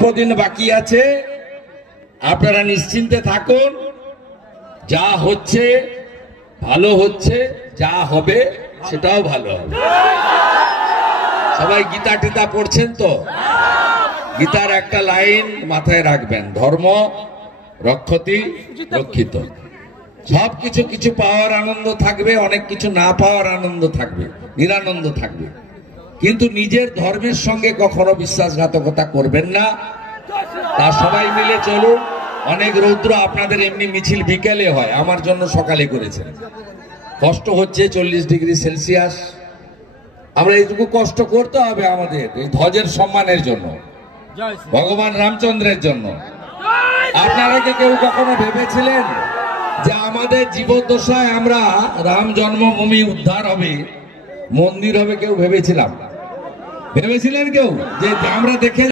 অল্প দিন বাকি আছে, আপনারা নিশ্চিন্তে থাকুন। যা হচ্ছে ভালো হচ্ছে, যা হবে সেটাও ভালো হবে। সবাই গীতা টিতা পড়ছেন তো? গীতার একটা লাইন মাথায় রাখবেন, ধর্ম রক্ষতি রক্ষিত। সবকিছু কিছু পাওয়ার আনন্দ থাকবে, অনেক কিছু না পাওয়ার আনন্দ থাকবে, নিরানন্দ থাকবে, কিন্তু নিজের ধর্মের সঙ্গে কখনো বিশ্বাসঘাতকতা করবেন না। তা সবাই মিলে চলুন। অনেক রৌদ্র আপনাদের এমনি মিছিল বিকেলে হয়, আমার জন্য সকালে করেছেন। কষ্ট হচ্ছে 40 ডিগ্রি সেলসিয়াস, আমরা এইটুকু কষ্ট করতে হবে আমাদের এই ধ্বজের সম্মানের জন্য, ভগবান রামচন্দ্রের জন্য। আপনারা কি কেউ কখনো ভেবেছিলেন যে আমাদের জীবদ্দশায় আমরা রাম জন্মভূমি উদ্ধার হবে, মন্দির হবে? কেউ ভেবেছিলেন কেউ যে আমরা দেখে